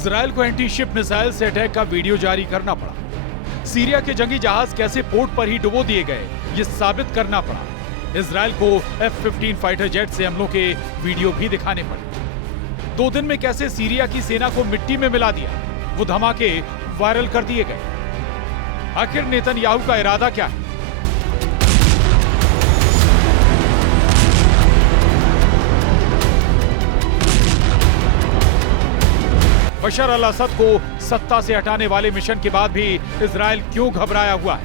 Israel को anti ship missile से attack का वीडियो जारी करना पड़ा। सीरिया के जंगी जहाज कैसे पोर्ट पर ही डुबो दिए गए, ये साबित करना पड़ा। इजराइल को F-15 फाइटर जेट से हमलों के वीडियो भी दिखाने पड़े। 2 दिन में कैसे सीरिया की सेना को मिट्टी में मिला दिया, वो धमाके वायरल कर दिए गए। आखिर नेतन्याहू का इरादा क्या है? बशर अल असद को सत्ता से हटाने वाले मिशन के बाद भी इजराइल क्यों घबराया हुआ है?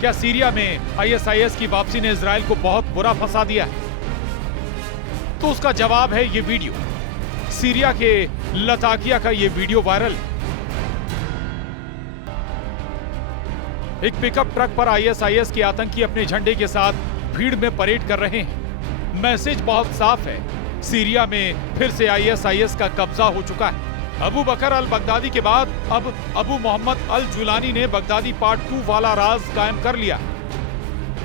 क्या सीरिया में ISIS की वापसी ने इजराइल को बहुत बुरा फंसा दिया है? तो उसका जवाब है ये वीडियो। सीरिया के लताकिया का ये वीडियो वायरल। एक पिकअप ट्रक पर ISIS के आतंकी अपने झंडे के साथ भीड़ में परेड कर रहे हैं। मैसेज बहुत साफ है, सीरिया में फिर से ISIS का कब्जा हो चुका है। अबू बकर अल बगदादी के बाद अब अबू मोहम्मद अल जुलानी ने बगदादी पार्ट 2 वाला राज कायम कर लिया।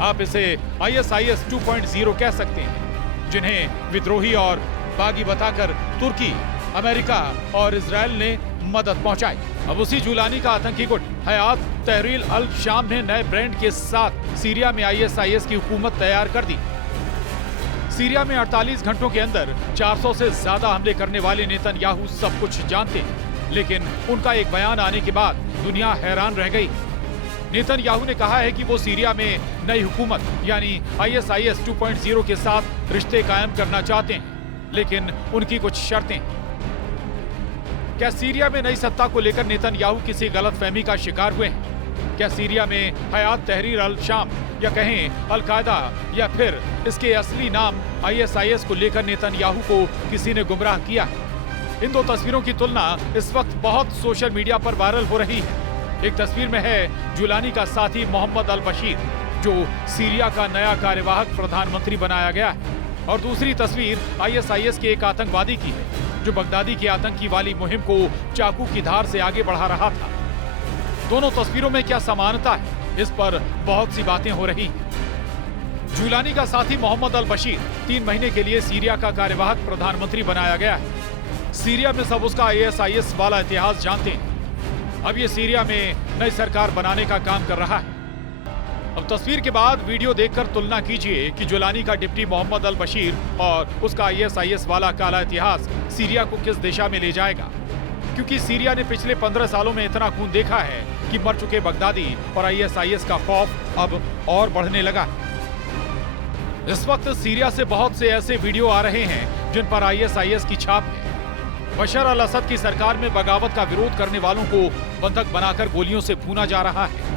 आप इसे ISIS 2.0 कह सकते हैं, जिन्हें विद्रोही और बागी बताकर तुर्की, अमेरिका और इजराइल ने मदद पहुंचाई। अब उसी जुलानी का आतंकी गुट हयात तहरीर अल शाम ने नए ब्रांड के साथ सीरिया में ISIS की हुकूमत तैयार कर दी। सीरिया में 48 घंटों के अंदर 400 से ज्यादा हमले करने वाले नेतन्याहू सब कुछ जानते हैं, लेकिन उनका एक बयान आने के बाद दुनिया हैरान रह गई। नेतन्याहू ने कहा है कि वो सीरिया में नई हुकूमत यानी ISIS 2.0 के साथ रिश्ते कायम करना चाहते हैं, लेकिन उनकी कुछ शर्तें। क्या सीरिया में नई सत्ता को लेकर नेतन्याहू किसी गलतफहमी का शिकार हुए हैं? क्या सीरिया में हयात तहरीर अल शाम या कहें अल कायदा या फिर इसके असली नाम ISIS को लेकर नेतन्याहू को किसी ने गुमराह किया? इन 2 तस्वीरों की तुलना इस वक्त बहुत सोशल मीडिया पर वायरल हो रही है। एक तस्वीर में है जुलानी का साथी मोहम्मद अल बशीर, जो सीरिया का नया कार्यवाहक प्रधानमंत्री बनाया गया है, और दूसरी तस्वीर ISIS के एक आतंकवादी की है, जो बगदादी की आतंकी वाली मुहिम को चाकू की धार से आगे बढ़ा रहा था। दोनों तस्वीरों में क्या समानता है, इस पर बहुत सी बातें हो रही हैं। जुलानी का साथी मोहम्मद अल बशीर 3 महीने के लिए सीरिया का कार्यवाहक प्रधानमंत्री बनाया गया है। सीरिया में सब उसका ISIS वाला इतिहास जानते हैं। अब ये सीरिया में नई सरकार बनाने का काम कर रहा है। अब तस्वीर के बाद वीडियो देखकर तुलना कीजिए कि जुलानी का डिप्टी मोहम्मद अल बशीर और उसका ISIS वाला काला इतिहास सीरिया को किस दिशा में ले जाएगा, क्योंकि सीरिया ने पिछले 15 सालों में इतना खून देखा है कि मर चुके बगदादी और ISIS का खौफ अब और बढ़ने लगा। इस वक्त सीरिया से बहुत से ऐसे वीडियो आ रहे हैं जिन पर ISIS की छाप है। बशर अल असद की सरकार में बगावत का विरोध करने वालों को बंधक बनाकर गोलियों से भूना जा रहा है।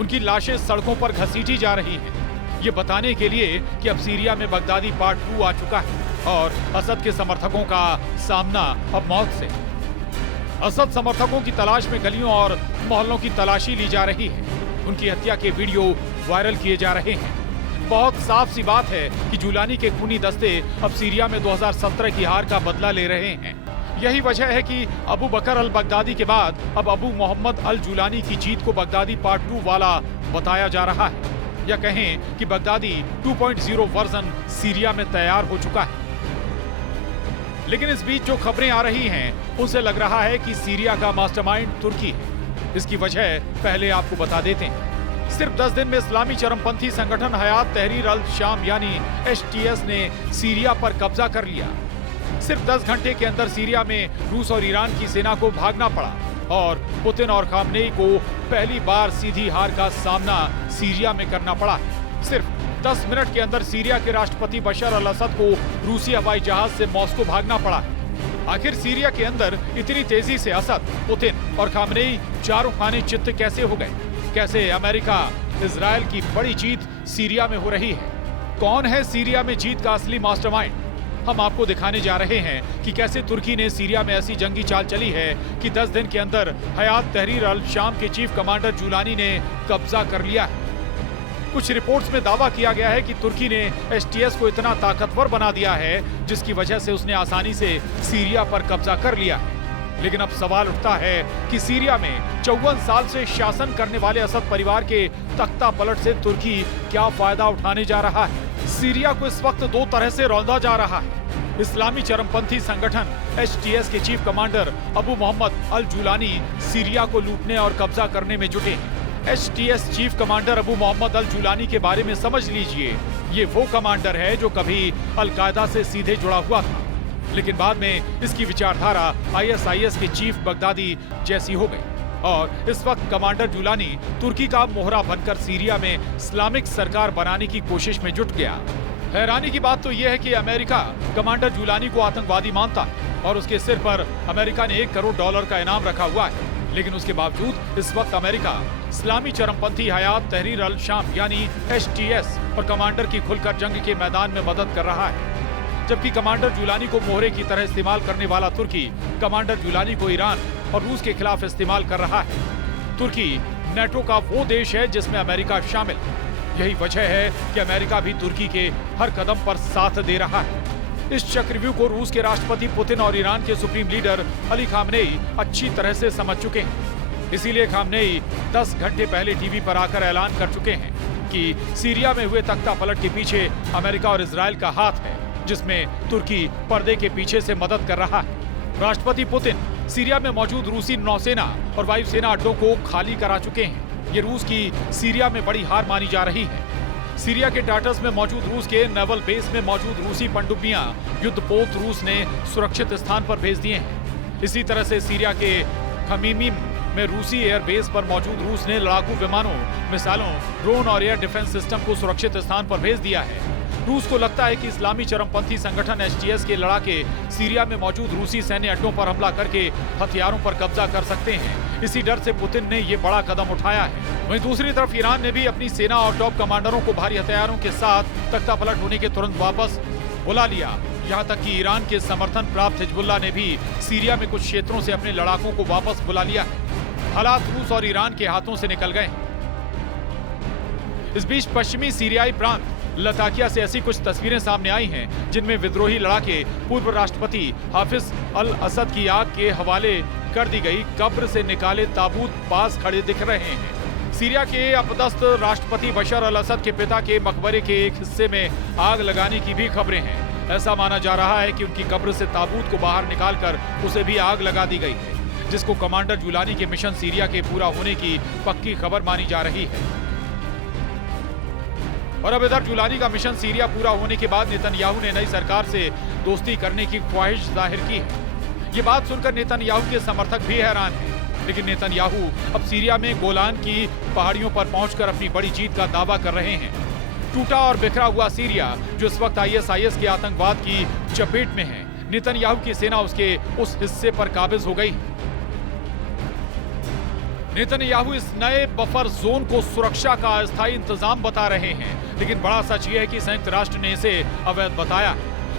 उनकी लाशें सड़कों पर घसीटी जा रही हैं, ये बताने के लिए कि अब सीरिया में बगदादी पार्ट 2 आ चुका है और असद के समर्थकों का सामना अब मौत से। असद समर्थकों की तलाश में गलियों और मोहल्लों की तलाशी ली जा रही है। उनकी हत्या के वीडियो वायरल किए जा रहे हैं। बहुत साफ सी बात है कि जुलानी के खूनी दस्ते अब सीरिया में 2017 की हार का बदला ले रहे हैं। यही वजह है कि अबू बकर अल बगदादी के बाद अब अबू मोहम्मद अल जुलानी की जीत को बगदादी पार्ट 2 वाला बताया जा रहा है, या कहें कि बगदादी 2.0 वर्जन सीरिया में तैयार हो चुका है। लेकिन इस बीच जो खबरें आ रही हैं, उनसे लग रहा है कि सीरिया का मास्टरमाइंड तुर्की है। इसकी वजह पहले आपको बता देते हैं। सिर्फ 10 दिन में इस्लामी चरमपंथी संगठन हयात तहरीर अल शाम यानी HTS ने सीरिया पर कब्जा कर लिया। सिर्फ 10 घंटे के अंदर सीरिया में रूस और ईरान की सेना को भागना पड़ा और पुतिन और खामनेई को पहली बार सीधी हार का सामना सीरिया में करना पड़ा। सिर्फ 10 मिनट के अंदर सीरिया के राष्ट्रपति बशर अल असद को रूसी हवाई जहाज से मॉस्को भागना पड़ा। आखिर सीरिया के अंदर इतनी तेजी से असद, पुतिन और खामनेई चारों खाने चित्त कैसे हो गए? कैसे अमेरिका, इजराइल की बड़ी जीत सीरिया में हो रही है? कौन है सीरिया में जीत का असली मास्टरमाइंड? हम आपको दिखाने जा रहे हैं कि कैसे तुर्की ने सीरिया में ऐसी जंगी चाल चली है कि 10 दिन के अंदर हयात तहरीर अल शाम के चीफ कमांडर जुलानी ने कब्जा कर लिया है। कुछ रिपोर्ट्स में दावा किया गया है कि तुर्की ने HTS को इतना ताकतवर बना दिया है जिसकी वजह से उसने आसानी से सीरिया पर कब्जा कर लिया है। लेकिन अब सवाल उठता है कि सीरिया में 54 साल से शासन करने वाले असद परिवार के तख्ता पलट से तुर्की क्या फायदा उठाने जा रहा है? सीरिया को इस वक्त 2 तरह से रौंदा जा रहा है। इस्लामी चरमपंथी संगठन HTS के chief commander Abu Mohammad al Julani Syria को लूटने और कब्जा करने में जुटे। HTS chief commander Abu Mohammad al Julani के बारे में समझ लीजिए, ये वो कमांडर है जो कभी अल-कायदा से सीधे जुड़ा हुआ था, लेकिन बाद में इसकी विचारधारा ISIS के चीफ बगदादी जैसी हो गई और इस वक्त कमांडर जुलानी तुर्की का मोहरा बनकर सीरिया में इस्लामिक सरकार बनाने की कोशिश में जुट गया। हैरानी की बात तो यह है कि अमेरिका कमांडर जुलानी को आतंकवादी मानता है और उसके सिर पर अमेरिका ने $1 करोड़ का इनाम रखा हुआ है, लेकिन उसके बावजूद इस वक्त अमेरिका इस्लामी चरमपंथी हयात तहरीर अल शाम यानी HTS और कमांडर की खुलकर जंग के मैदान में मदद कर रहा है। जबकि कमांडर जुलानी को मोहरे की तरह इस्तेमाल करने वाला तुर्की कमांडर जुलानी को ईरान और रूस के खिलाफ इस्तेमाल कर रहा है। तुर्की नेटो का वो देश है जिसमें अमेरिका शामिल है। यही वजह है कि अमेरिका भी तुर्की के हर कदम पर साथ दे रहा है। इस चक्रव्यूह को रूस के राष्ट्रपति पुतिन और ईरान के सुप्रीम लीडर अली खामनेई अच्छी तरह से समझ चुके हैं। इसीलिए खामनेई 10 घंटे पहले टीवी पर आकर ऐलान कर चुके हैं कि सीरिया में हुए तख्ता पलट के पीछे अमेरिका और इजराइल का हाथ है, जिसमें तुर्की पर्दे के पीछे से मदद कर रहा है। राष्ट्रपति पुतिन सीरिया में मौजूद रूसी नौसेना और वायुसेना अड्डों को खाली करा चुके हैं। ये रूस की सीरिया में बड़ी हार मानी जा रही है। सीरिया के टाटस में मौजूद रूस के नेवल बेस में मौजूद रूसी पनडुब्बियां युद्धपोत रूस ने सुरक्षित स्थान पर भेज दिए हैं। इसी तरह से सीरिया के खमीमी में रूसी एयर बेस पर मौजूद रूस ने लड़ाकू विमानों, मिसाइलों, ड्रोन और एयर डिफेंस सिस्टम को सुरक्षित स्थान पर भेज दिया है। रूस को लगता है कि इस्लामी चरमपंथी संगठन HTS के लड़ाके सीरिया में मौजूद रूसी सैन्य अड्डों पर हमला करके हथियारों पर कब्जा कर सकते हैं। इसी डर से पुतिन ने ये बड़ा कदम उठाया है। वहीं दूसरी तरफ ईरान ने भी अपनी सेना और टॉप कमांडरों को भारी हथियारों के साथ तख्तापलट होने के तुरंत वापस बुला लिया। यहाँ तक कि ईरान के समर्थन प्राप्त हिजबुल्लाह ने भी सीरिया में कुछ क्षेत्रों से अपने लड़ाकों को वापस बुला लिया है। हालात रूस और ईरान के हाथों से निकल गए। इस बीच पश्चिमी सीरियाई प्रांत लताकिया से ऐसी कुछ तस्वीरें सामने आई हैं जिनमें विद्रोही लड़ाके पूर्व राष्ट्रपति हाफिज अल असद की आग के हवाले कर दी गई कब्र से निकाले ताबूत पास खड़े दिख रहे हैं। सीरिया के अपदस्थ राष्ट्रपति बशर अल असद के पिता के मकबरे के एक हिस्से में आग लगाने की भी खबरें हैं। ऐसा माना जा रहा है कि उनकी कब्र से ताबूत को बाहर निकालकर उसे भी आग लगा दी गई है, जिसको कमांडर जुलानी के मिशन सीरिया के पूरा होने की पक्की खबर मानी जा रही है। और अब इधर जुलानी का मिशन सीरिया पूरा होने के बाद नेतन्याहू ने नई सरकार से दोस्ती करने की ख्वाहिश जाहिर की है। ये बात सुनकर नेतन्याहू के समर्थक भी हैरान हैं, लेकिन नेतन्याहू अब सीरिया में गोलान की पहाड़ियों पर पहुंचकर अपनी बड़ी जीत का दावा कर रहे हैं। टूटा और बिखरा हुआ सीरिया जो इस वक्त ISIS के आतंकवाद की चपेट में है, नेतन्याहू की सेना उसके उस हिस्से पर काबिज हो गई। नेतन्याहू इस नए बफर जोन को सुरक्षा का अस्थायी इंतजाम बता रहे हैं, लेकिन बड़ा सच यह है कि संयुक्त राष्ट्र ने इसे अवैध बताया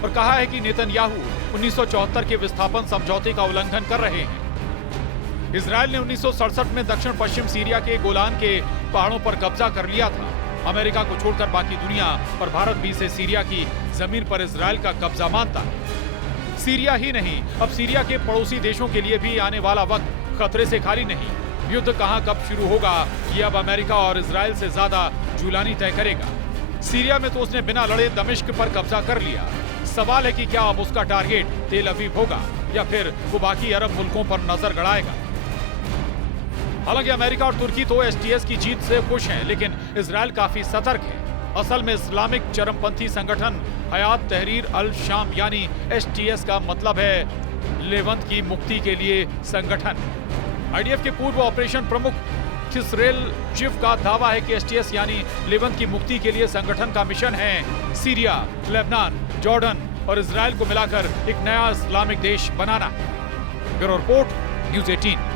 और कहा है कि नेतन्याहू 1974 के विस्थापन समझौते का उल्लंघन कर रहे हैं। इजराइल ने 1967 में दक्षिण पश्चिम सीरिया के गोलान के पहाड़ों पर कब्जा कर लिया था। अमेरिका को छोड़कर बाकी दुनिया और भारत भी इसे सीरिया की जमीन पर इजराइल का कब्जा मानता है। सीरिया ही नहीं, अब सीरिया के पड़ोसी देशों के लिए भी आने वाला वक्त खतरे से खाली नहीं। युद्ध कहां कब शुरू होगा ये अब अमेरिका और इजराइल से ज्यादा जुलानी तय करेगा। सीरिया में तो उसने बिना लड़े दमिश्क पर कब्जा कर लिया। सवाल है कि क्या अब उसका टारगेट तेल अवीव होगा या फिर वो बाकी अरब मुल्कों पर नजर गड़ाएगा। हालांकि अमेरिका और तुर्की तो HTS की जीत से खुश हैं, लेकिन इजराइल काफी सतर्क है। असल में इस्लामिक चरमपंथी संगठन हयात तहरीर अल शाम यानी HTS का मतलब है लेवंत की मुक्ति के लिए संगठन। IDF के पूर्व ऑपरेशन प्रमुख खिसरेल चिफ का दावा है कि HTS यानी लेवंत की मुक्ति के लिए संगठन का मिशन है सीरिया, लेबनान, जॉर्डन और इजराइल को मिलाकर एक नया इस्लामिक देश बनाना। Bureau report, news 18।